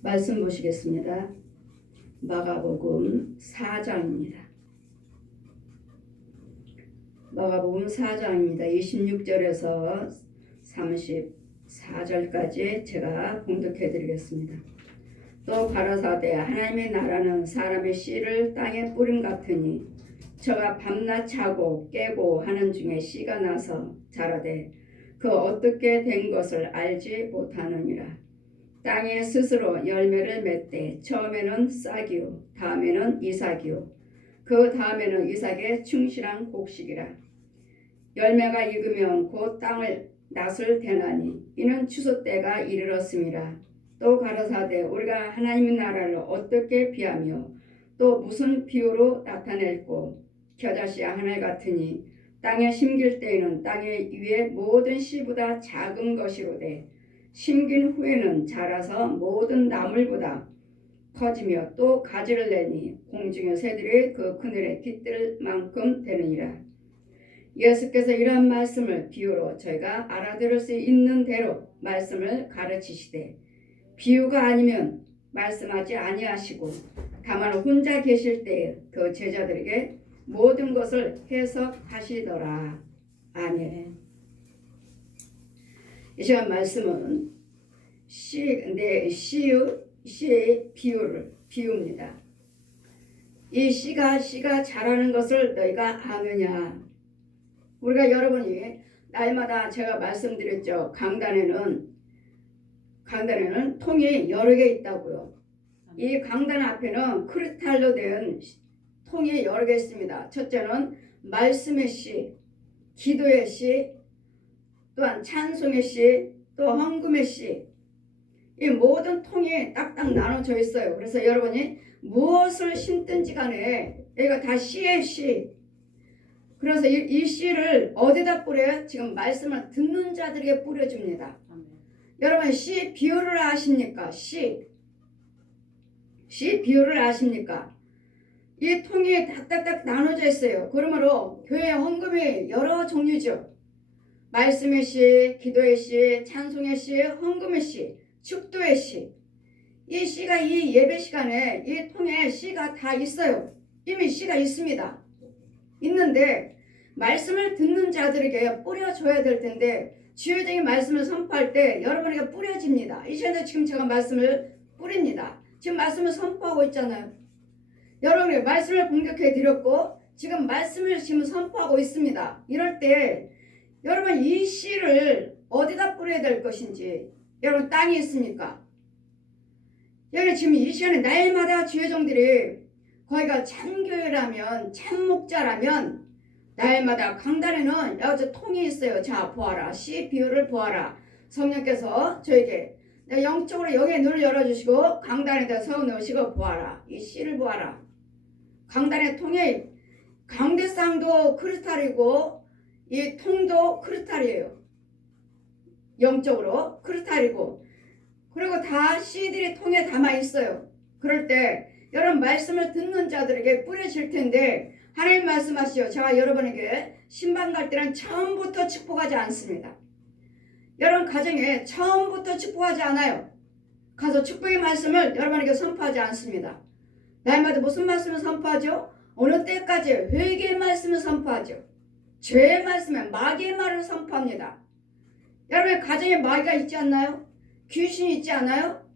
말씀 보시겠습니다. 마가복음 4장입니다. 마가복음 4장입니다. 26절에서 34절까지 제가 봉독해 드리겠습니다. 또 가라사대 하나님의 나라는 사람의 씨를 땅에 뿌림 같으니 저가 밤낮 자고 깨고 하는 중에 씨가 나서 자라되 그 어떻게 된 것을 알지 못하느니라. 땅에 스스로 열매를 맺되 처음에는 싹이요 다음에는 이삭이요 그 다음에는 이삭의 충실한 곡식이라. 열매가 익으면 곧 땅을 낫을 대나니 이는 추수 때가 이르렀음이라. 또 가라사대 우리가 하나님의 나라를 어떻게 비하며 또 무슨 비유로 나타낼꼬. 겨자씨 하나 같으니 땅에 심길 때에는 땅의 위에 모든 씨보다 작은 것이로되 심긴 후에는 자라서 모든 나물보다 커지며 또 가지를 내니 공중의 새들이 그 그늘에 깃들 만큼 되느니라. 예수께서 이러한 말씀을 비유로 저희가 알아들을 수 있는 대로 말씀을 가르치시되 비유가 아니면 말씀하지 아니하시고 다만 혼자 계실 때에 그 제자들에게 모든 것을 해석하시더라. 아멘. 이 시간 말씀은 씨의 비유입니다. 이 씨가 자라는 것을 너희가 아느냐. 우리가 여러분이 날마다 제가 말씀드렸죠. 강단에는 통이 여러 개 있다고요. 이 강단 앞에는 크리스탈로 된 통이 여러 개 있습니다. 첫째는 말씀의 씨, 기도의 씨, 또한 찬송의 씨, 또 헌금의 씨. 이 모든 통이 딱딱 나눠져 있어요. 그래서 여러분이 무엇을 심든지 간에 여기가 다 씨의 씨. 그래서 이 씨를 어디다 뿌려요? 지금 말씀을 듣는 자들에게 뿌려줍니다. 여러분 씨 비유를 아십니까? 씨 비유를 아십니까? 이 통이 딱딱딱 나눠져 있어요. 그러므로 교회 헌금이 여러 종류죠. 말씀의 씨, 기도의 씨, 찬송의 씨, 헌금의 씨, 축도의 씨. 이 씨가 이 예배 시간에 이 통에 씨가 다 있어요. 이미 씨가 있습니다. 있는데 말씀을 듣는 자들에게 뿌려줘야 될 텐데 주요적인 말씀을 선포할 때 여러분에게 뿌려집니다. 이 시간에 지금 제가 말씀을 뿌립니다. 지금 말씀을 선포하고 있잖아요. 여러분이 말씀을 공격해 드렸고 지금 말씀을 지금 선포하고 있습니다. 이럴 때 여러분 이 씨를 어디다 뿌려야 될 것인지. 여러분 땅이 있습니까? 여러분 지금 이 시간에 날마다 주여종들이 거기가 참교회라면 참목자라면 날마다 강단에는 여기 통이 있어요. 자 보아라. 씨 비유를 보아라. 성령께서 저에게 영적으로 여기에 눈을 열어주시고 강단에다 세워놓으시고 보아라. 이 씨를 보아라. 강단의 통에 강대상도 크리스탈이고 이 통도 크리스탈이에요. 영적으로 크리스탈이고 그리고 다 씨들이 통에 담아 있어요. 그럴 때 여러분 말씀을 듣는 자들에게 뿌려질 텐데 하나님 말씀하시오. 제가 여러분에게 신방 갈 때는 처음부터 축복하지 않습니다. 여러분 가정에 처음부터 축복하지 않아요. 가서 축복의 말씀을 여러분에게 선포하지 않습니다. 날마다 무슨 말씀을 선포하죠? 어느 때까지 회개의 말씀을 선포하죠. 죄의 말씀에 마귀의 말을 선포합니다. 여러분의 가정에 마귀가 있지 않나요? 귀신이 있지 않아요?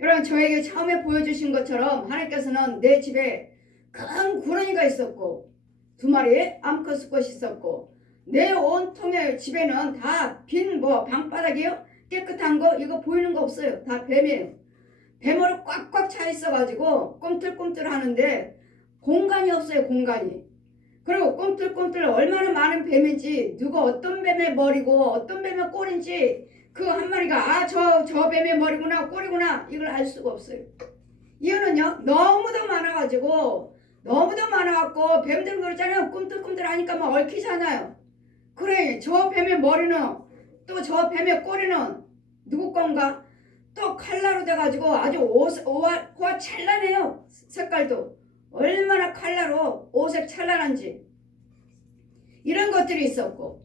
여러분 저에게 처음에 보여주신 것처럼 하나님께서는 내 집에 큰 구렁이가 있었고 2마리 암컷수컷이 있었고 내 온통의 집에는 다 빈 방바닥이요 깨끗한 거 이거 보이는 거 없어요. 다 뱀이에요. 뱀으로 꽉꽉 차 있어가지고 꿈틀꿈틀 하는데 공간이 없어요. 공간이. 그리고 꿈틀꿈틀 얼마나 많은 뱀인지 누가 어떤 뱀의 머리고 어떤 뱀의 꼬리인지 그 한 마리가 저 뱀의 머리구나 꼬리구나 이걸 알 수가 없어요. 이유는요 너무도 많아가지고 뱀들 그러잖아요. 꿈틀꿈틀 하니까 막 얽히잖아요. 그래 저 뱀의 머리는 또 저 뱀의 꼬리는 누구 건가? 또 칼라로 돼가지고 아주 호화 찬란해요. 색깔도 얼마나 칼라로 오색 찬란한지 이런 것들이 있었고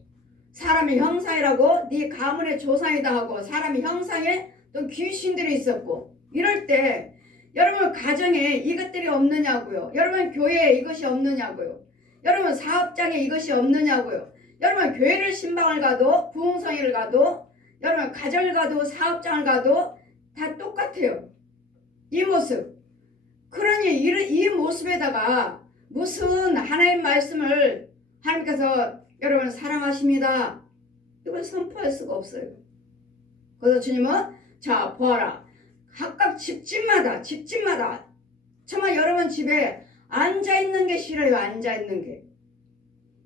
사람의 형상이라고 네 가문의 조상이다 하고 사람의 형상에 또 귀신들이 있었고 이럴 때 여러분 가정에 이것들이 없느냐고요. 여러분 교회에 이것이 없느냐고요. 여러분 사업장에 이것이 없느냐고요. 여러분 교회를 신방을 가도 부흥성회를 가도 여러분 가정을 가도 사업장을 가도 다 똑같아요. 이 모습. 그러니 이 모습에다가 무슨 하나님 말씀을 하나님께서 여러분 사랑하십니다. 이걸 선포할 수가 없어요. 그래서 주님은 자 보아라. 각각 집집마다 정말 여러분 집에 앉아있는 게 싫어요. 앉아있는 게.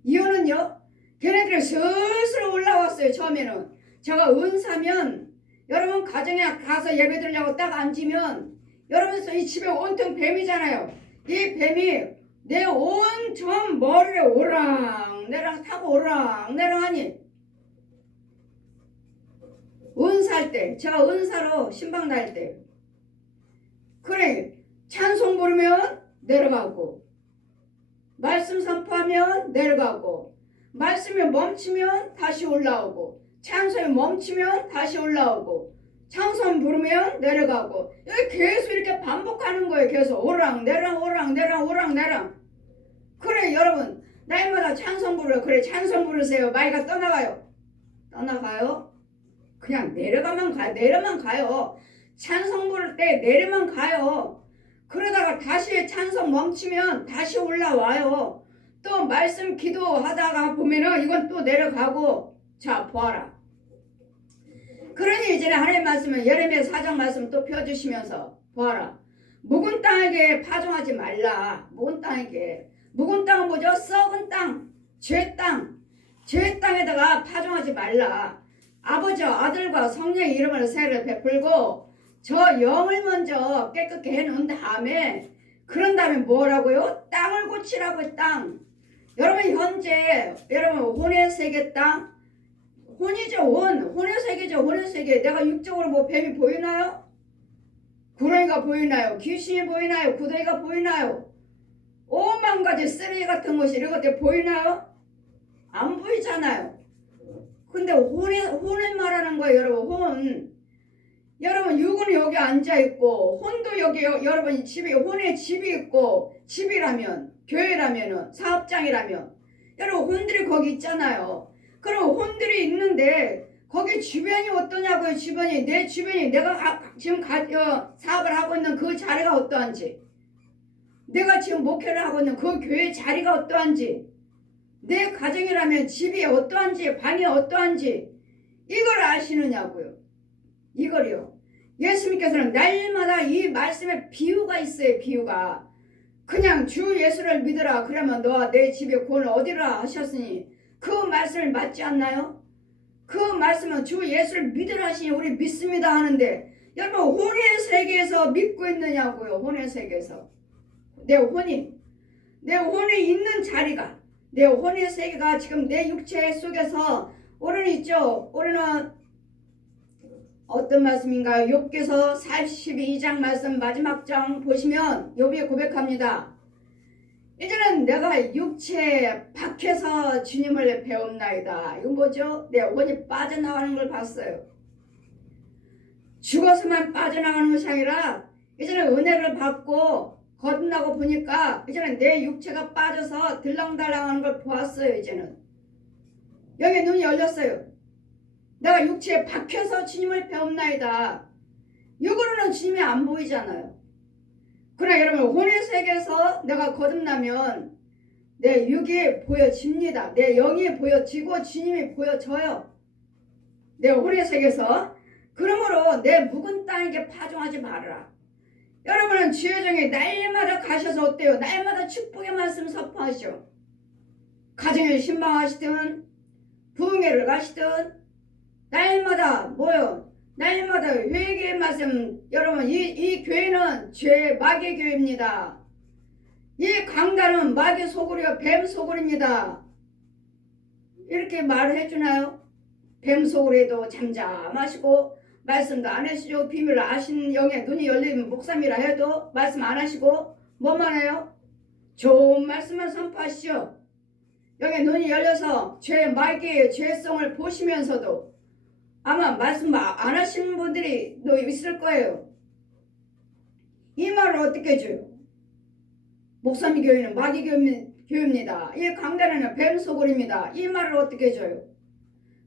이유는요. 걔네들이 슬슬 올라왔어요. 처음에는. 제가 은사면 여러분 가정에 가서 예배 드리려고 딱 앉으면 여러분 이 집에 온통 뱀이잖아요. 이 뱀이 내 온 전 머리에 오랑내랑 타고 오랑내랑 하니 은사할 때 제가 은사로 신방 다닐 때 그래 찬송 부르면 내려가고 말씀 선포하면 내려가고 말씀이 멈추면 다시 올라오고 찬송이 멈추면 다시 올라오고 찬송 부르면 내려가고 계속 이렇게 반복하는 거예요. 계속 오랑내랑 오랑내랑 오랑내랑. 그래 여러분 날마다 찬송 부르요. 그래 찬송 부르세요. 마이가 떠나가요. 그냥 내려만 가요. 찬송 부를 때 내려만 가요. 그러다가 다시 찬송 멈추면 다시 올라와요. 또 말씀 기도하다가 보면은 이건 또 내려가고. 자 보아라. 그러니 이제 하나님 말씀은 예레미야 4장 말씀 또 펴주시면서 보아라. 묵은 땅에게 파종하지 말라. 묵은 땅은 뭐죠? 썩은 땅, 죄 땅에다가 파종하지 말라. 아버지와 아들과 성령의 이름으로 세를 베풀고 저 영을 먼저 깨끗게 해놓은 다음에 그런 다음에 뭐라고요? 땅을 고치라고. 땅. 여러분 현재 여러분 혼의 세계 땅 혼이죠. 혼의 세계죠. 혼의 세계. 내가 육적으로 뭐 뱀이 보이나요? 구렁이가 보이나요? 귀신이 보이나요? 구더기가 보이나요? 오만 가지 쓰레기 같은 것이 이런 것들 보이나요? 안 보이잖아요. 근데 혼을 말하는 거예요. 여러분 혼. 여러분 육은 여기 앉아있고 혼도 여기 여러분 집에 혼에 집이 있고 집이라면 교회라면 사업장이라면 여러분 혼들이 거기 있잖아요. 그럼 혼들이 있는데 거기 주변이 어떠냐고요. 주변이 내 주변이 내가 지금 사업을 하고 있는 그 자리가 어떠한지 내가 지금 목회를 하고 있는 그 교회 자리가 어떠한지 내 가정이라면 집이 어떠한지 방이 어떠한지 이걸 아시느냐고요. 이걸요. 예수님께서는 날마다 이 말씀에 비유가 있어요. 비유가. 그냥 주 예수를 믿으라 그러면 너와 내 집에 곤을 얻으라 하셨으니 그 말씀을 맞지 않나요? 그 말씀은 주 예수를 믿으라 하시니 우리 믿습니다 하는데 여러분 혼의 세계에서 믿고 있느냐고요. 혼의 세계에서. 내 혼이 있는 자리가 내 혼의 세계가 지금 내 육체 속에서 오른 있죠. 오른은 어떤 말씀인가요? 욥기서 42장 말씀 마지막 장 보시면 욥이 고백합니다. 이제는 내가 육체 밖에서 주님을 배움나이다. 이건 뭐죠? 내 혼이 빠져나가는 걸 봤어요. 죽어서만 빠져나가는 것이 아니라 이제는 은혜를 받고 거듭나고 보니까 이제는 내 육체가 빠져서 들랑달랑하는 걸 보았어요. 이제는 여기 눈이 열렸어요. 내가 육체에 박혀서 주님을 배움나이다. 육으로는 주님이 안 보이잖아요. 그러나 여러분 혼의 세계에서 내가 거듭나면 내 육이 보여집니다. 내 영이 보여지고 주님이 보여져요. 내 혼의 세계에서. 그러므로 내 묵은 땅에게 파종하지 말아라. 여러분은 주여정에 날마다 가셔서 어때요? 날마다 축복의 말씀 선포하시오. 가정에 신방하시든 부흥회를 가시든 날마다 뭐요? 날마다 회개의 말씀. 여러분 이 교회는 죄 마귀의 교회입니다. 이 강단은 마귀 소굴이요 뱀 소굴입니다. 이렇게 말을 해주나요? 뱀 소굴에도 잠잠하시고 말씀도 안 하시죠. 비밀을 아신 영의 눈이 열리면 목사님이라 해도 말씀 안 하시고 뭐만 해요? 좋은 말씀만 선포하시죠. 영의 눈이 열려서 죄 마귀의 죄성을 보시면서도 아마 말씀 안 하시는 분들이 너 있을 거예요. 이 말을 어떻게 해줘요? 목사님 교회는 마귀 교회입니다. 이 강단에는 뱀소굴입니다. 이 말을 어떻게 해줘요?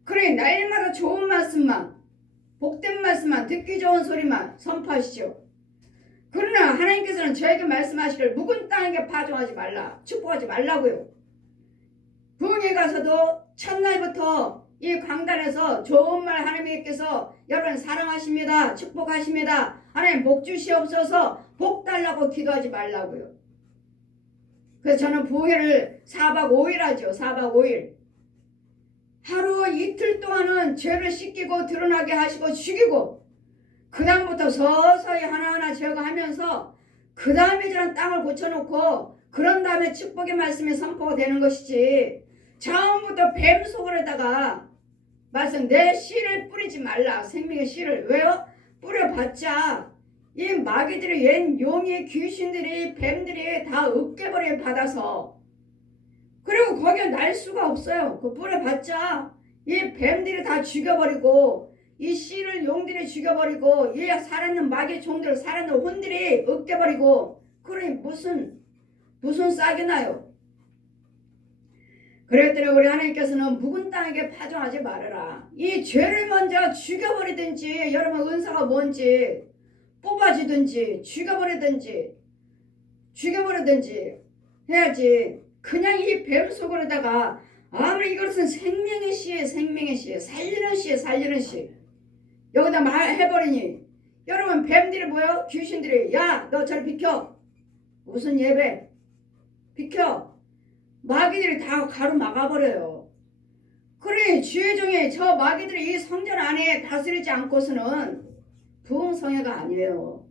그래 날마다 좋은 말씀만 복된 말씀만 듣기 좋은 소리만 선포하시죠. 그러나 하나님께서는 저에게 말씀하시길 묵은 땅에게 파종하지 말라. 축복하지 말라고요. 부흥회 가서도 첫날부터 이 강단에서 좋은 말 하나님께서 여러분 사랑하십니다. 축복하십니다. 하나님 복 주시옵소서 복 달라고 기도하지 말라고요. 그래서 저는 부흥회를 4박 5일 하죠. 4박 5일. 하루 이틀 동안은 죄를 씻기고 드러나게 하시고 죽이고 그 다음부터 서서히 하나하나 제거하면서 그 다음에 저는 땅을 고쳐놓고 그런 다음에 축복의 말씀이 선포가 되는 것이지 처음부터 뱀 속으로다가 말씀 내 씨를 뿌리지 말라. 생명의 씨를. 왜요? 뿌려봤자 이 마귀들이 옛 용이 귀신들이 뱀들이 다 으깨버리게 받아서 그리고 거기에 날 수가 없어요. 그 뿌려봤자 이 뱀들이 다 죽여버리고 이 씨를 용들이 죽여버리고 이 살아있는 마귀 종들 살아있는 혼들이 으깨버리고 그러니 무슨 싹이 나요. 그랬더니 우리 하나님께서는 묵은 땅에게 파종하지 말아라. 이 죄를 먼저 죽여버리든지 여러분 은사가 뭔지 뽑아주든지 죽여버리든지 해야지. 그냥 이 뱀 속으로다가 아무리 이것은 생명의 씨에 살리는 씨 여기다 말해버리니 여러분 뱀들이 뭐예요? 귀신들이 야 너 저리 비켜. 무슨 예배 비켜. 마귀들이 다 가로막아버려요. 그래 주의 종에 저 마귀들이 이 성전 안에 다스리지 않고서는 부흥성회가 아니에요.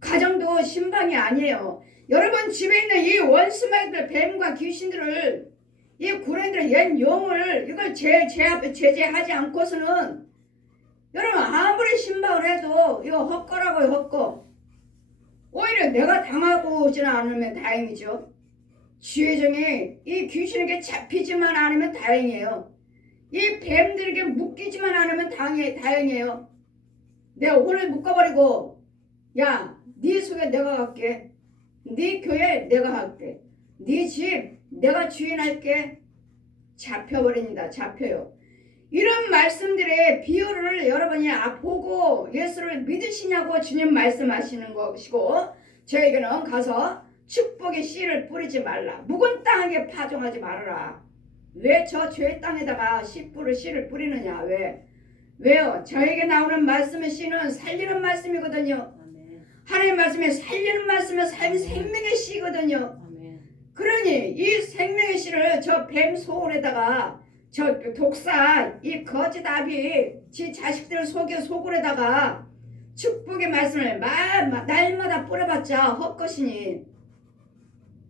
가정도 신방이 아니에요. 여러분 집에 있는 이 원수마귀들 뱀과 귀신들을 이 구레들의 옛 용을 이걸 제 앞에 제재하지 않고서는 여러분 아무리 신방을 해도 이거 헛거라고요. 헛거. 오히려 내가 당하고 오지는 않으면 다행이죠. 주의 종이 이 귀신에게 잡히지만 않으면 다행이에요. 이 뱀들에게 묶이지만 않으면 다행이에요. 내가 오늘 묶어버리고 야 네 속에 내가 갈게. 네 교회 내가 할게. 네 집 내가 주인할게. 잡혀버립니다. 잡혀요. 이런 말씀들의 비유를 여러분이 보고 예수를 믿으시냐고 주님 말씀하시는 것이고 저에게는 가서 축복의 씨를 뿌리지 말라. 묵은 땅에 파종하지 말아라. 왜 저 죄의 땅에다가 씨를 뿌리느냐. 왜요? 저에게 나오는 말씀의 씨는 살리는 말씀이거든요. 하나님의 말씀에 살리는 말씀은 생명의 씨거든요. 그러니 이 생명의 씨를 저 뱀 소굴에다가 저 독사 이 거짓아비 지 자식들 소굴에다가 축복의 말씀을 날마다 뿌려봤자 헛것이니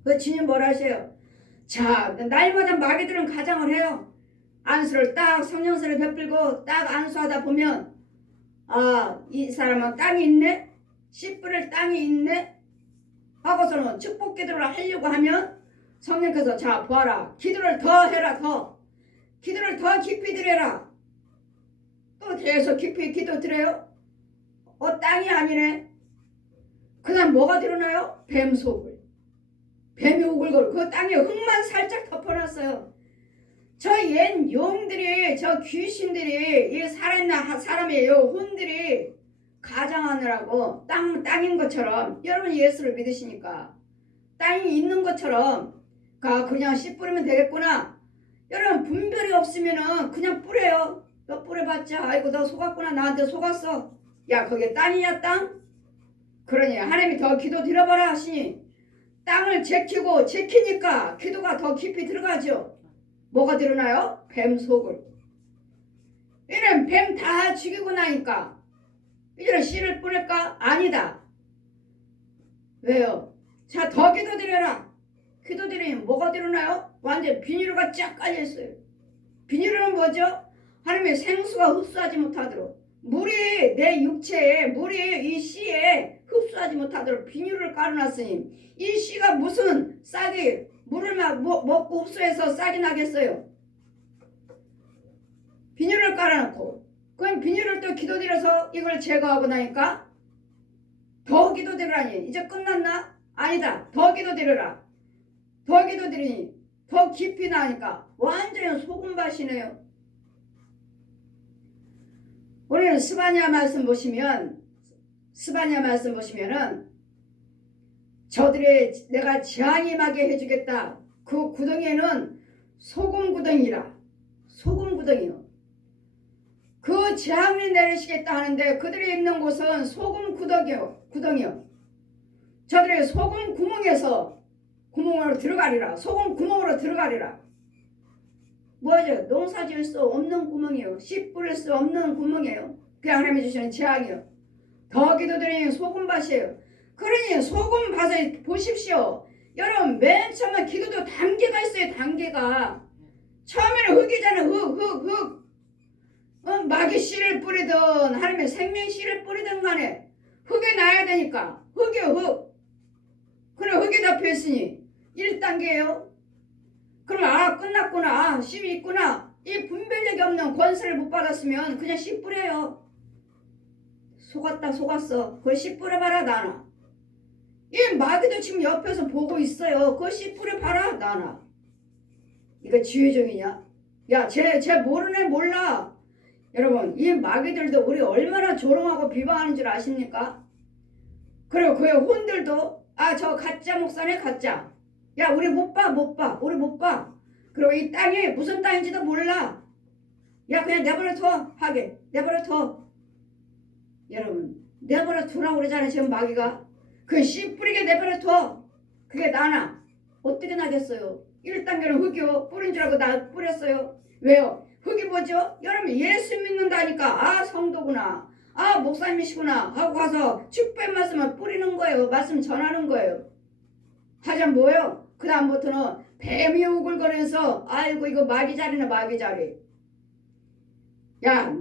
그 주님 뭐라 하세요? 자 날마다 마귀들은 가장을 해요. 안수를 딱 성령수를 베풀고 딱 안수하다 보면 이 사람은 땅이 있네? 씨 뿌릴 땅이 있네? 하고서는 축복 기도를 하려고 하면 성령께서 자 보아라. 기도를 더 해라. 기도를 더 깊이 드려라. 또 계속 깊이 기도 드려요. 땅이 아니네. 그 다음 뭐가 드러나요? 뱀 속을. 뱀이 오글거려. 그 땅에 흙만 살짝 덮어놨어요. 저 옛 용들이 저 귀신들이 이 살아있는 사람의 혼들이 가장하느라고 땅인 것처럼 여러분 예수를 믿으시니까 땅이 있는 것처럼 그냥 씨 뿌리면 되겠구나. 여러분 분별이 없으면은 그냥 뿌려요. 너 뿌려봤자 아이고 너 속았구나. 나한테 속았어. 야 거기에 땅이냐 땅? 그러니 하나님이 더 기도 드려봐라 하시니 땅을 제키니까 기도가 더 깊이 들어가죠. 뭐가 드러나요? 뱀 속을. 이런 뱀 다 죽이고 나니까 이제는 씨를 뿌릴까? 아니다. 왜요? 자 더 기도 드려라. 기도 드리면 뭐가 드러나요? 완전 비닐로가 쫙 깔려있어요. 비닐로는 뭐죠? 하나님의 생수가 흡수하지 못하도록 물이 내 육체에 물이 이 씨에 흡수하지 못하도록 비닐을 깔아놨으니 이 씨가 무슨 싹이 물을 먹고 흡수해서 싹이 나겠어요? 비닐을 깔아놓고 그럼 비닐을 또 기도드려서 이걸 제거하고 나니까 더 기도드려 기도드리라니 이제 끝났나? 아니다. 더 기도드려라. 더 기도드리니 더 깊이 나니까 완전히 소금밭이네요. 우리는 스바냐 말씀 보시면은 저들의 내가 재앙 임하게 해주겠다. 그 구덩이에는 소금 구덩이라. 소금 구덩이요. 그 재앙을 내리시겠다 하는데 그들이 있는 곳은 소금 구덩이요. 저들의 소금 구멍으로 들어가리라. 소금 구멍으로 들어가리라. 뭐죠? 농사 지을 수 없는 구멍이에요. 씨 뿌릴 수 없는 구멍이에요. 그냥 하나님이 주시는 재앙이요. 더 기도드리니 소금밭이에요. 그러니 소금밭을 보십시오. 여러분 맨 처음에 기도도 단계가 있어요. 단계가. 처음에는 흙이잖아요. 흙. 마귀 씨를 뿌리든 하나님의 생명 씨를 뿌리든 간에 흙에 놔야 되니까. 흙이요 흙. 그래 흙이 덮여있으니 1단계예요. 그러면 끝났구나. 씨이 있구나. 이 분별력이 없는 권세를 못 받았으면 그냥 씨 뿌려요. 속았어. 그걸 씨 뿌려봐라 나나. 이 마귀도 지금 옆에서 보고 있어요. 그걸 씨 뿌려봐라 나나. 이거 지혜종이냐? 야, 쟤 모르네 몰라. 여러분 이 마귀들도 우리 얼마나 조롱하고 비방하는 줄 아십니까? 그리고 그의 혼들도 저 가짜 목사네 가짜. 야 우리 못 봐. 우리 못 봐. 그리고 이 땅이 무슨 땅인지도 몰라. 야 그냥 내버려 둬. 하게 내버려 둬. 여러분 내버려 두라고 그러잖아요. 지금 마귀가. 그 씨 뿌리게 내버려 둬. 그게 나나. 어떻게 나겠어요? 1단계는 흙이요. 뿌린 줄 알고 나 뿌렸어요. 왜요? 흙이 뭐죠? 여러분 예수 믿는다니까 성도구나. 목사님이시구나 하고 가서 축복의 말씀을 뿌리는 거예요. 말씀 전하는 거예요. 하자면 뭐예요? 그 다음부터는 뱀이 오글거려서 아이고 이거 마귀 자리네 마귀 자리. 야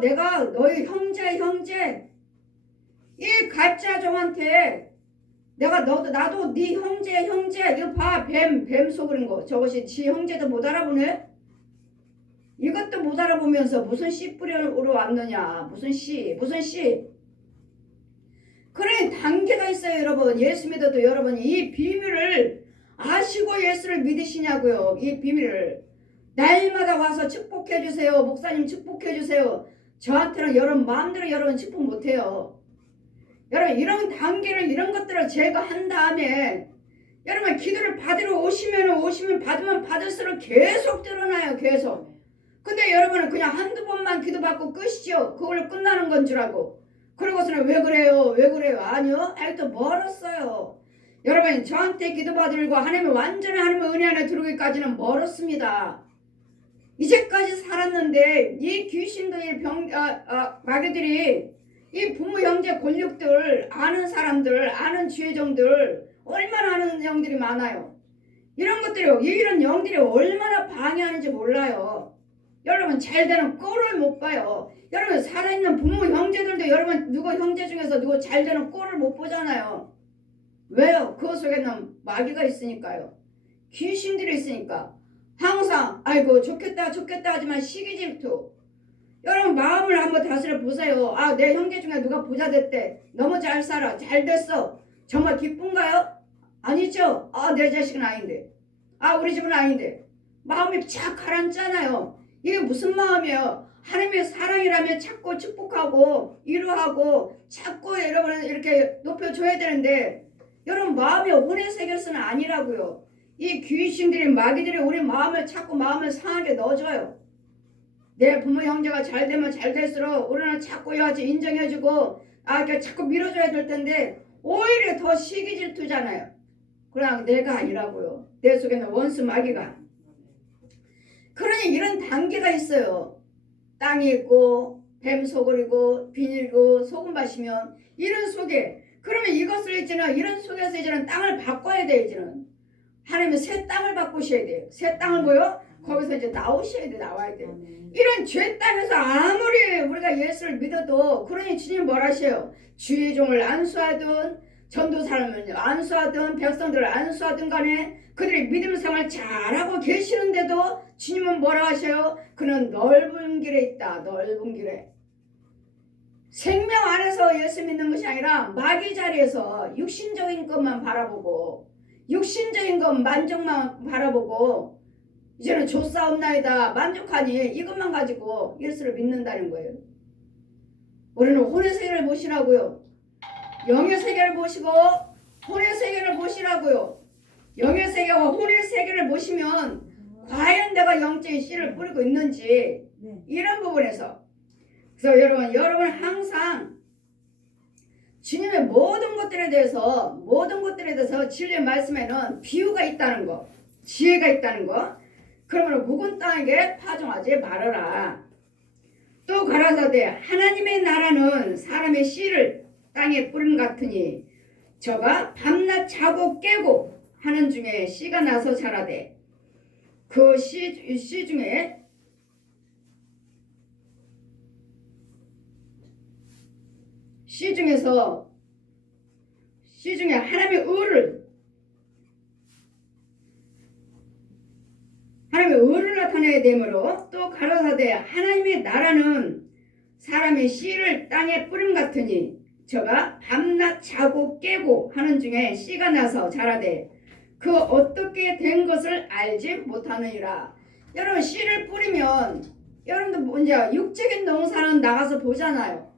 내가 너희 형제 이 가짜 종한테 내가 나도 네 형제 이거 봐 뱀 속으린 거 저것이 지 형제도 못 알아보네. 이것도 못 알아보면서 무슨 씨 뿌리러 왔느냐. 무슨 씨. 그래 단계가 있어요. 여러분 예수 믿어도 여러분 이 비밀을 아시고 예수를 믿으시냐고요. 이 비밀을 날마다 와서 축복해 주세요. 목사님 축복해 주세요. 저한테는 여러분 마음대로 여러분 축복 못해요. 여러분 이런 단계를 이런 것들을 제거한 다음에 여러분 기도를 받으러 오시면 받으면 받을수록 계속 드러나요. 계속. 근데 여러분은 그냥 한두 번만 기도받고 끝이죠. 그걸로 끝나는 건 줄 알고. 그러고서는 왜 그래요? 아니요. 아직도 멀었어요. 여러분 저한테 기도받으려고 하나님의 완전히 하나님의 은혜 안에 들어오기까지는 멀었습니다. 이제까지 살았는데 이 귀신들 마귀들이 이 부모 형제 권력들 아는 사람들 아는 지혜정들 얼마나 아는 영들이 많아요. 이런 영들이 얼마나 방해하는지 몰라요. 여러분 잘되는 꼴을 못 봐요. 여러분 살아있는 부모 형제들도 여러분 누구 형제 중에서 누구 잘되는 꼴을 못 보잖아요. 왜요? 그 속에는 마귀가 있으니까요. 귀신들이 있으니까 항상 아이고 좋겠다 하지만 시기 질투. 여러분 마음을 한번 다스려 보세요. 내 형제 중에 누가 부자 됐대. 너무 잘 살아. 잘 됐어. 정말 기쁜가요? 아니죠. 내 자식은 아닌데. 우리 집은 아닌데. 마음이 착 가라앉잖아요. 이게 무슨 마음이에요? 하나님의 사랑이라면 자꾸 축복하고 위로하고 자꾸 여러분을 이렇게 높여줘야 되는데 여러분 마음이 오래 새겨서는 아니라고요. 이 귀신들이 마귀들이 우리 마음을 자꾸 마음을 상하게 넣어줘요. 내 부모 형제가 잘 되면 잘 될수록 우리는 자꾸 여하지 인정해주고 이렇게 자꾸 밀어줘야 될 텐데 오히려 더 시기 질투잖아요. 그냥 내가 아니라고요. 내 속에는 원수 마귀가. 그러니 이런 단계가 있어요. 땅이 있고 뱀 속을이고 비닐고 소금밭이면 이런 속에 그러면 이것을 이런 속에서 이제는 땅을 바꿔야 돼요. 이제는 하나님은 새 땅을 바꾸셔야 돼요. 새 땅을 뭐요? 거기서 이제 나오셔야 돼. 나와야 돼요. 이런 죄 땅에서 아무리 우리가 예수를 믿어도 그러니 주님 뭘 하셔요? 주의 종을 안수하든 전도사람을 안수하든 백성들을 안수하든 간에 그들이 믿음 생활 잘하고 계시는데도 주님은 뭐라 하셔요? 그는 넓은 길에 있다. 넓은 길에. 생명 안에서 예수 믿는 것이 아니라 마귀 자리에서 육신적인 것만 바라보고 육신적인 것 만족만 바라보고 이제는 조사옵나이다 만족하니 이것만 가지고 예수를 믿는다는 거예요. 우리는 혼의 세계를 보시라고요. 영의 세계를 보시고 혼의 세계를 보시라고요. 영의 세계와 혼의 세계를 보시면 과연 내가 영적인 씨를 뿌리고 있는지 이런 부분에서 그래서 여러분 항상 주님의 모든 것들에 대해서 진리의 말씀에는 비유가 있다는 거, 지혜가 있다는 거. 그러므로 묵은 땅에게 파종하지 말아라. 또 가라사대 하나님의 나라는 사람의 씨를 땅에 뿌린 같으니 저가 밤낮 자고 깨고 하는 중에 씨가 나서 자라되 그 씨 중에 하나님의 의를 나타내야 되므로 또 가라사대 하나님의 나라는 사람의 씨를 땅에 뿌림 같으니 저가 밤낮 자고 깨고 하는 중에 씨가 나서 자라되 그 어떻게 된 것을 알지 못하느니라. 여러분 씨를 뿌리면 여러분들 먼저 육적인 농사는 나가서 보잖아요.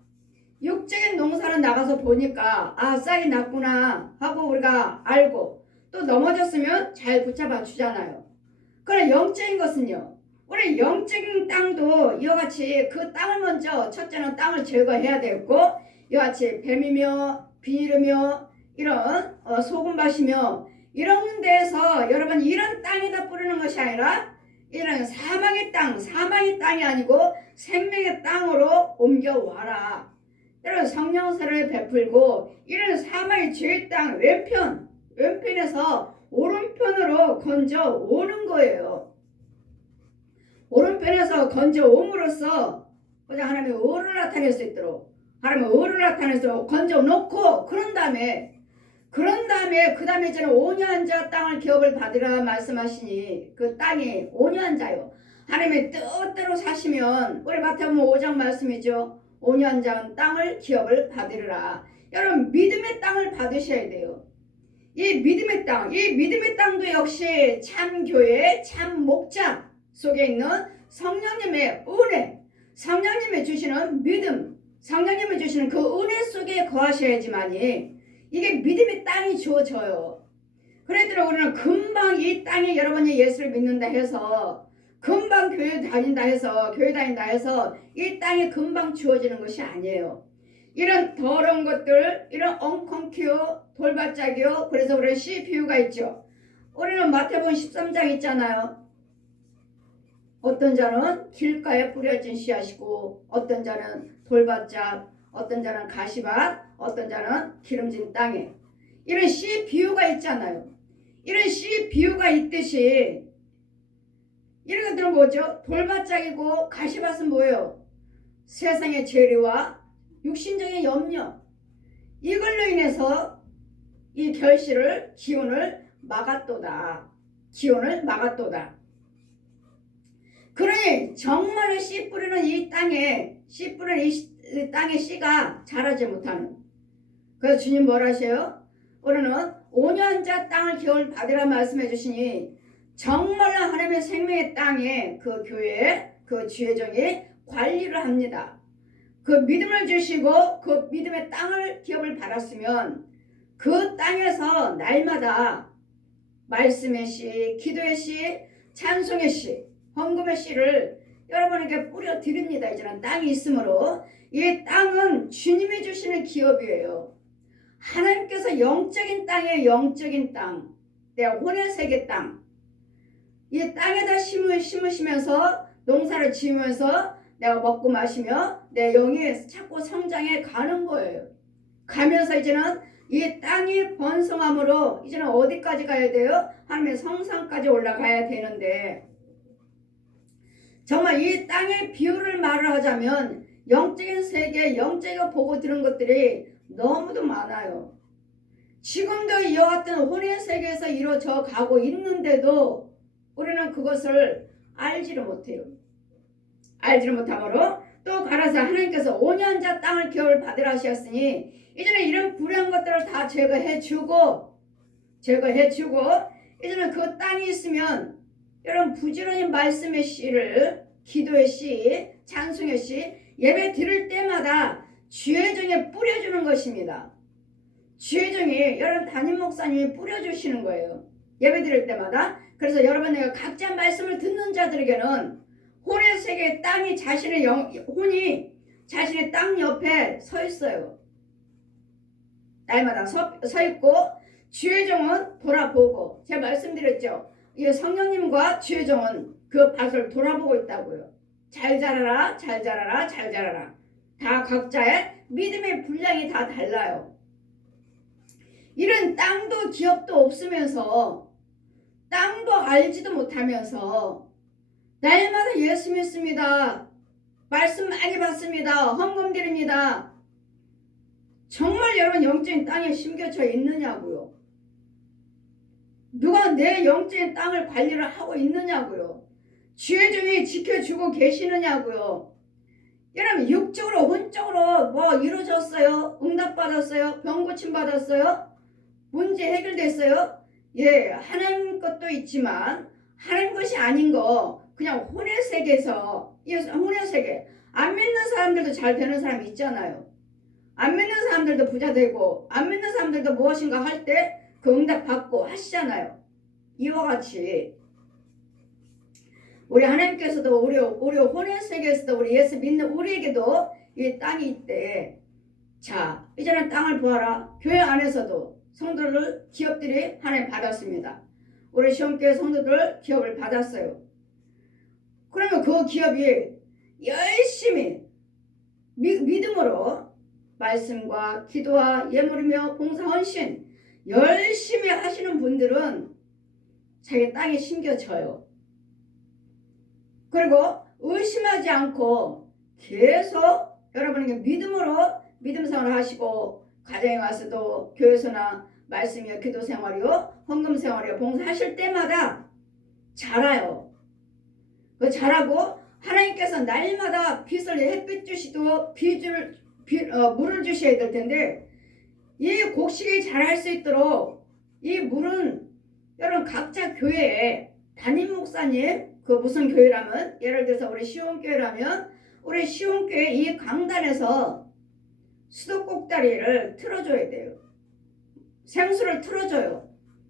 육적인 농사는 나가서 보니까 싹이 났구나 하고 우리가 알고 또 넘어졌으면 잘 붙잡아 주잖아요. 그러나 영적인 것은요. 우리 영적인 땅도 이와 같이 그 땅을 먼저 첫째는 땅을 제거해야 되고 이와 같이 뱀이며 비닐이며 이런 소금밭이며 이런 데서 여러분 이런 땅에다 뿌리는 것이 아니라 이런 사망의 땅이 아니고 생명의 땅으로 옮겨와라. 이런 성령세를 베풀고 이런 사망의 죄의 땅 왼편에서 오른편으로 건져 오는 거예요. 오른편에서 건져 옴으로써 하나님의 의를 나타낼 수 있도록 건져 놓고 그런 다음에 그 다음에 이제는 5년자 땅을 기업을 받으라 말씀하시니 그 땅이 5년자요. 하나님의 뜻대로 사시면 우리 마태복음 5장 말씀이죠. 5년장 땅을 기업을 받으리라. 여러분 믿음의 땅을 받으셔야 돼요. 이 믿음의 땅도 역시 참 교회, 참 목자 속에 있는 성령님의 은혜, 성령님이 주시는 믿음, 성령님이 주시는 그 은혜 속에 거하셔야지만이 이게 믿음의 땅이 주어져요. 그랬더니 우리는 금방 이 땅에 여러분이 예수를 믿는다 해서 금방 교회 다닌다 해서 이 땅에 금방 주어지는 것이 아니에요. 이런 더러운 것들, 이런 엉컹키요, 돌밭짝이요. 그래서 우리는 씨 비유가 있죠. 우리는 마태복음 13장 있잖아요. 어떤 자는 길가에 뿌려진 씨앗이고 어떤 자는 돌밭짝, 어떤 자는 가시밭, 어떤 자는 기름진 땅에 이런 씨 비유가 있잖아요. 이런 씨 비유가 있듯이 이런 것들은 뭐죠? 돌밭짝이고 가시밭은 뭐예요? 세상의 재료와 육신적인 염려 이걸로 인해서 이 기운을 막았도다. 그러니 정말로 씨 뿌리는 이 땅에 씨가 자라지 못하는. 그래서 주님 뭐라 하세요? 우리는 5년자 땅을 기업을 받으라 말씀해 주시니 정말로 하나님의 생명의 땅에 그 교회, 그 지회정이 관리를 합니다. 그 믿음을 주시고 그 믿음의 땅을 기업을 받았으면 그 땅에서 날마다 말씀의 씨, 기도의 씨, 찬송의 씨, 헌금의 씨를 여러분에게 뿌려 드립니다. 이제는 땅이 있으므로 이 땅은 주님이 주시는 기업이에요. 하나님께서 영적인 땅에 영적인 땅, 내 혼의 세계 땅, 이 땅에다 심으시면서 농사를 지으면서 내가 먹고 마시며 내 영이 자꾸 성장해 가는 거예요. 가면서 이제는 이 땅이 번성함으로 이제는 어디까지 가야 돼요? 하나님의 성상까지 올라가야 되는데 정말 이 땅의 비유를 말을 하자면 영적인 세계, 영적인 보고 들은 것들이 너무도 많아요. 지금도 이와 같은 혼의 세계에서 이루어져 가고 있는데도 우리는 그것을 알지를 못해요. 알지를 못하므로 또 갈아서 하나님께서 5년자 땅을 기업을 받으라 하셨으니 이제는 이런 불의한 것들을 다 제거해주고 이제는 그 땅이 있으면 여러분 부지런히 말씀의 씨를 기도의 씨, 찬송의 씨 예배 드릴 때마다 주의 정에 뿌려주는 것입니다. 주의 정이 여러분 담임 목사님이 뿌려주시는 거예요. 예배 드릴 때마다. 그래서 여러분 내가 각자 말씀을 듣는 자들에게는 혼의 세계의 땅이 혼이 자신의 땅 옆에 서 있어요. 날마다 서 있고 주의 종은 돌아보고 제가 말씀드렸죠. 이 성령님과 주의 종은 그 밭을 돌아보고 있다고요. 잘 자라라 잘 자라라 잘 자라라. 다 각자의 믿음의 분량이 다 달라요. 이런 땅도 기업도 없으면서 땅도 알지도 못하면서 날마다 예수 믿습니다. 말씀 많이 받습니다. 헌금 드립니다. 정말 여러분 영적인 땅에 심겨져 있느냐고요. 누가 내 영적인 땅을 관리를 하고 있느냐고요. 주의 종이 지켜주고 계시느냐고요. 여러분 육적으로 혼적으로 뭐 이루어졌어요? 응답받았어요? 병고침 받았어요? 문제 해결됐어요? 예, 하나님 것도 있지만 하나님 것이 아닌 거 그냥 혼의 세계에서 혼의 세계 안 믿는 사람들도 잘 되는 사람이 있잖아요. 안 믿는 사람들도 부자 되고 안 믿는 사람들도 무엇인가 할 때 그 응답 받고 하시잖아요. 이와 같이 우리 하나님께서도 우리 혼의 세계에서도 우리 예수 믿는 우리에게도 이 땅이 있대. 자, 이제는 땅을 보아라. 교회 안에서도 성도들 기업들이 하나님 받았습니다. 우리 시험교회 성도들 기업을 받았어요. 그러면 그 기업이 열심히 믿음으로 말씀과 기도와 예물이며 봉사 헌신 열심히 하시는 분들은 자기 땅에 심겨져요. 그리고 의심하지 않고 계속 여러분에게 믿음으로 믿음 생활을 하시고 가정에 와서도 교회에서나 말씀이요 기도 생활이요 헌금 생활이요 봉사하실 때마다 자라요. 그 자라고 하나님께서 날마다 빛을 햇빛 주시고 물을 주셔야 될 텐데 이 곡식이 자랄 수 있도록 이 물은 여러분 각자 교회에 담임 목사님 그 무슨 교회라면 예를 들어서 우리 시온교회라면 우리 시온교회 이 강단에서 수도꼭다리를 틀어줘야 돼요. 생수를 틀어줘요.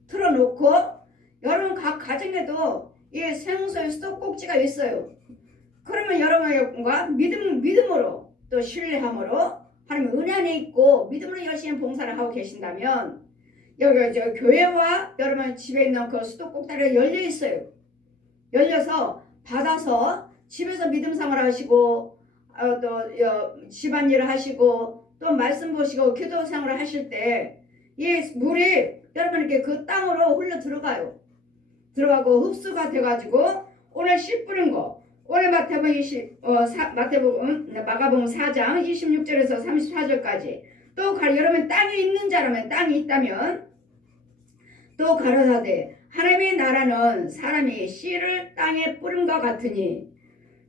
틀어놓고 여러분 각 가정에도 이 생수의 수도꼭지가 있어요. 그러면 여러분과 믿음으로 또 신뢰함으로 하나님 은혜 안에 있고 믿음으로 열심히 봉사를 하고 계신다면 여기 저 교회와 여러분 집에 있는 그 수도꼭다리가 열려 있어요. 열려서 받아서 집에서 믿음 생활 하시고 또 집안일을 하시고 또 말씀 보시고 기도 생활을 하실 때 이 물이 여러분에게 그 땅으로 흘러 들어가고 흡수가 돼가지고 오늘 씨 뿌린 거 오늘 마가복음 4장 26절에서 34절까지 또 여러분 땅에 있는 자라면 땅이 있다면 또 가라사대 하나님의 나라는 사람이 씨를 땅에 뿌림과 같으니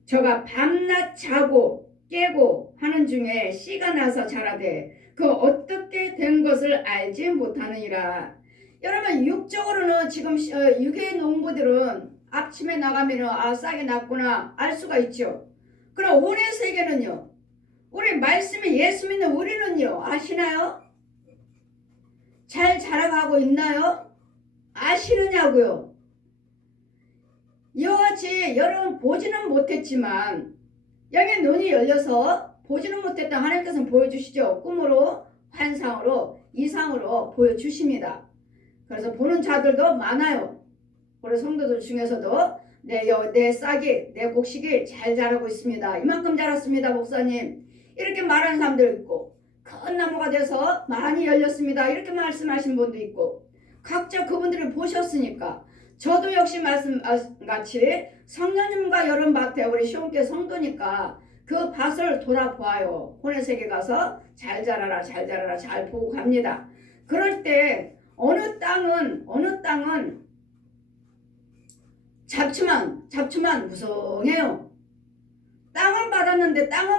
저가 밤낮 자고 깨고 하는 중에 씨가 나서 자라되 그 어떻게 된 것을 알지 못하느니라. 여러분 육적으로는 지금 육의 농부들은 아침에 나가면 싹이 났구나 알 수가 있죠. 그럼 혼의 세계는요. 우리 말씀이 예수 믿는 우리는요. 아시나요? 잘 자라가고 있나요? 아시느냐고요. 이와 같이 여러분 보지는 못했지만 영의 눈이 열려서 보지는 못했던 하나님께서는 보여주시죠. 꿈으로 환상으로 이상으로 보여주십니다. 그래서 보는 자들도 많아요. 우리 성도들 중에서도 내 싹이 내 곡식이 잘 자라고 있습니다. 이만큼 자랐습니다 목사님. 이렇게 말하는 사람들 있고 큰 나무가 돼서 많이 열렸습니다. 이렇게 말씀하신 분도 있고 각자 그분들을 보셨으니까 저도 역시 말씀같이 성령님과 여러분 밭에 우리 시온교회 성도니까 그 밭을 돌아보아요. 혼의 세계 가서 잘 자라라 잘 보고 갑니다. 그럴 때 어느 땅은 잡초만 무성해요. 땅은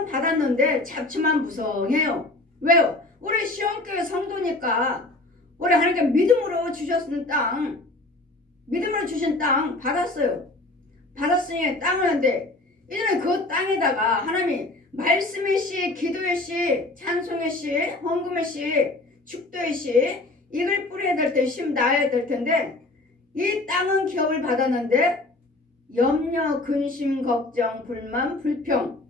받았는데 잡초만 무성해요. 왜요? 우리 시온교회 성도니까 우리 하나님께 믿음으로 주셨는 땅, 믿음으로 주신 땅 받았어요. 받았으니 땅을 하는데 이제는 그 땅에다가 하나님이 말씀의 씨, 기도의 씨, 찬송의 씨, 헌금의 씨, 축도의 씨 이걸 뿌려야 될 때, 심 놔야 될 텐데 이 땅은 기업을 받았는데 염려, 근심, 걱정, 불만, 불평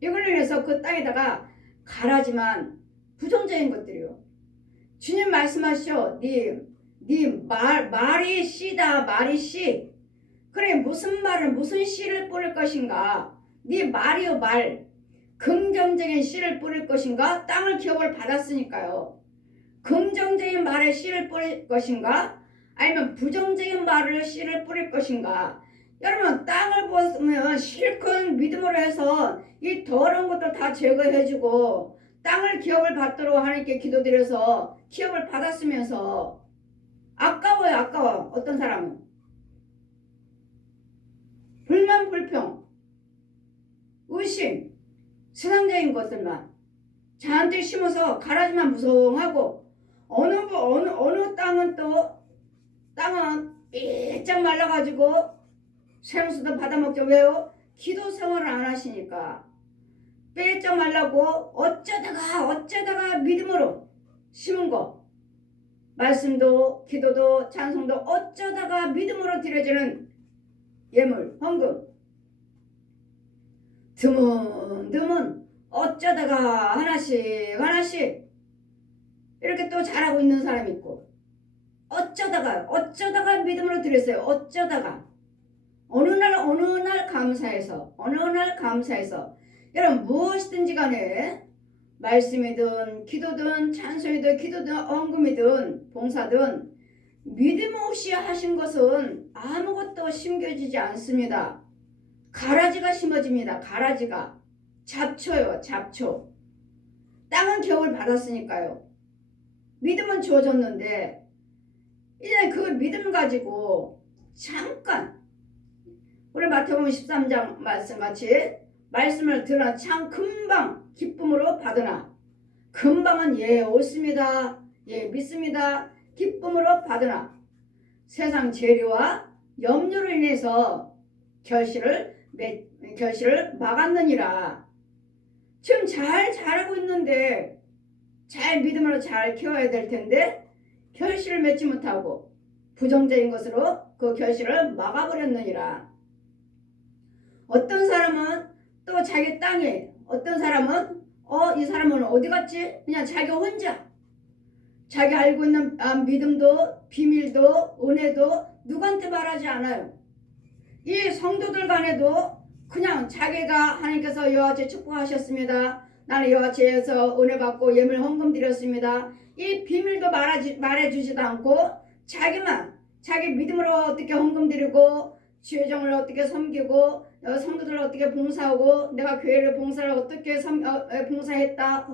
이걸로 인해서 그 땅에다가 가라지만 부정적인 것들이요. 주님 말씀하시오. 말이 씨다. 말이 씨. 그래 무슨 씨를 뿌릴 것인가? 네 말이요 말. 긍정적인 씨를 뿌릴 것인가? 땅을 기업을 받았으니까요. 긍정적인 말에 씨를 뿌릴 것인가? 아니면 부정적인 말을 씨를 뿌릴 것인가? 여러분 땅을 보면 실컷 믿음으로 해서 이 더러운 것들 다 제거해주고 땅을 기업을 받도록 하나님께 기도드려서 기업을 받았으면서 아까워요. 아까워. 어떤 사람은 불만 불평 의심 세상적인 것들만 자한테 심어서 가라지만 무성하고 어느 땅은 삐쩍 말라가지고 생수도 받아먹죠. 왜요? 기도 생활을 안 하시니까 삐쩍 말라고 어쩌다가 믿음으로 심은 거 말씀도 기도도 찬송도 어쩌다가 믿음으로 드려지는 예물 헌금 드문드문 어쩌다가 하나씩 이렇게 또 잘하고 있는 사람이 있고 어쩌다가 믿음으로 드렸어요. 어쩌다가 어느 날 감사해서 여러분 무엇이든지 간에 말씀이든 기도든 찬송이든 기도든 헌금이든 봉사든 믿음 없이 하신 것은 아무것도 심겨지지 않습니다. 가라지가 심어집니다. 가라지가 잡초요. 잡초. 땅은 기업을 받았으니까요. 믿음은 주어졌는데 이제 그 믿음 가지고 잠깐 우리 마태복음 13장 말씀같이 말씀을 들어 참 금방 기쁨으로 받으나 금방은 옳습니다. 믿습니다. 기쁨으로 받으나 세상 재료와 염려로 인해서 결실을 막았느니라. 지금 잘 자라고 있는데 잘 믿음으로 잘 키워야 될 텐데 결실을 맺지 못하고 부정적인 것으로 그 결실을 막아버렸느니라. 어떤 사람은 또 자기 땅에 어떤 사람은 이 사람은 어디 갔지? 그냥 자기 혼자 자기 알고 있는 믿음도 비밀도 은혜도 누구한테 말하지 않아요. 이 성도들 간에도 그냥 자기가 하나님께서 여호와께 축복하셨습니다. 나는 여호와께서 은혜 받고 예물 헌금 드렸습니다. 이 비밀도 말해주지도 않고 자기 믿음으로 어떻게 헌금 드리고 주의정을 어떻게 섬기고 성도들을 어떻게 봉사하고 내가 교회를 봉사를 어떻게 봉사했다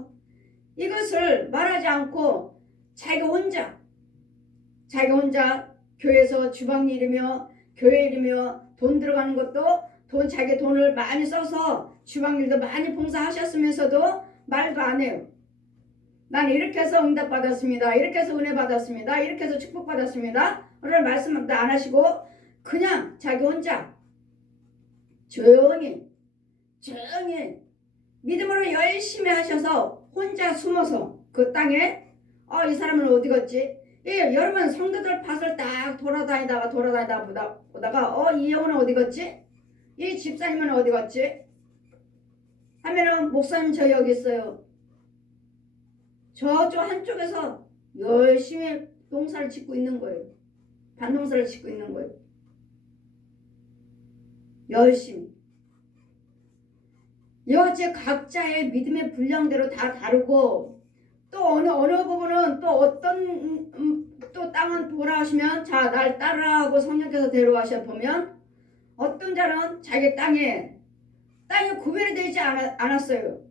이것을 말하지 않고 자기 혼자 교회에서 주방 일이며 교회 일이며 돈 들어가는 것도 자기 돈을 많이 써서 주방 일도 많이 봉사하셨으면서도 말도 안 해요. 난 이렇게 해서 응답 받았습니다. 이렇게 해서 은혜 받았습니다. 이렇게 해서 축복 받았습니다. 오늘 말씀도 안 하시고 그냥 자기 혼자 조용히 믿음으로 열심히 하셔서 혼자 숨어서 그 땅에 이 사람은 어디 갔지? 여러분 성도들 밭을 딱 돌아다니다가 보다가 이 영혼은 어디 갔지? 이 집사님은 어디 갔지? 하면은 목사님 저 여기 있어요. 저쪽 한쪽에서 열심히 농사를 짓고 있는 거예요. 밭농사를 짓고 있는 거예요. 열심히. 여하튼 각자의 믿음의 분량대로 다 다르고 또 어느 부분은 또 어떤 또 땅은 돌아가시면 자 날 따르라고 성령께서 데려가셔 보면 어떤 자는 자기 땅에 구별이 되지 않았어요.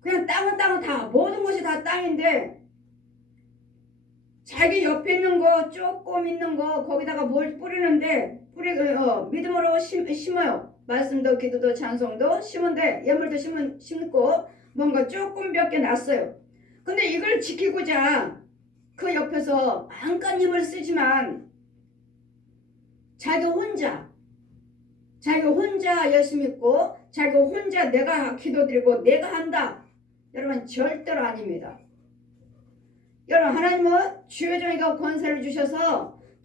그냥 땅은 다 모든 것이 다 땅인데 자기 옆에 있는 조금 있는 거 거기다가 뭘 뿌리는데 믿음으로 심어요. 말씀도 기도도 찬송도 심은데 예물도 심고 뭔가 조금 몇 개 났어요. 근데 이걸 지키고자 그 옆에서 안간 힘을 쓰지만 자기 혼자 예수 믿고 자기 혼자 내가 기도드리고 내가 한다. 여러분 절대로 아닙니다. 여러분 하나님은 주여정이가 권세를 주셔서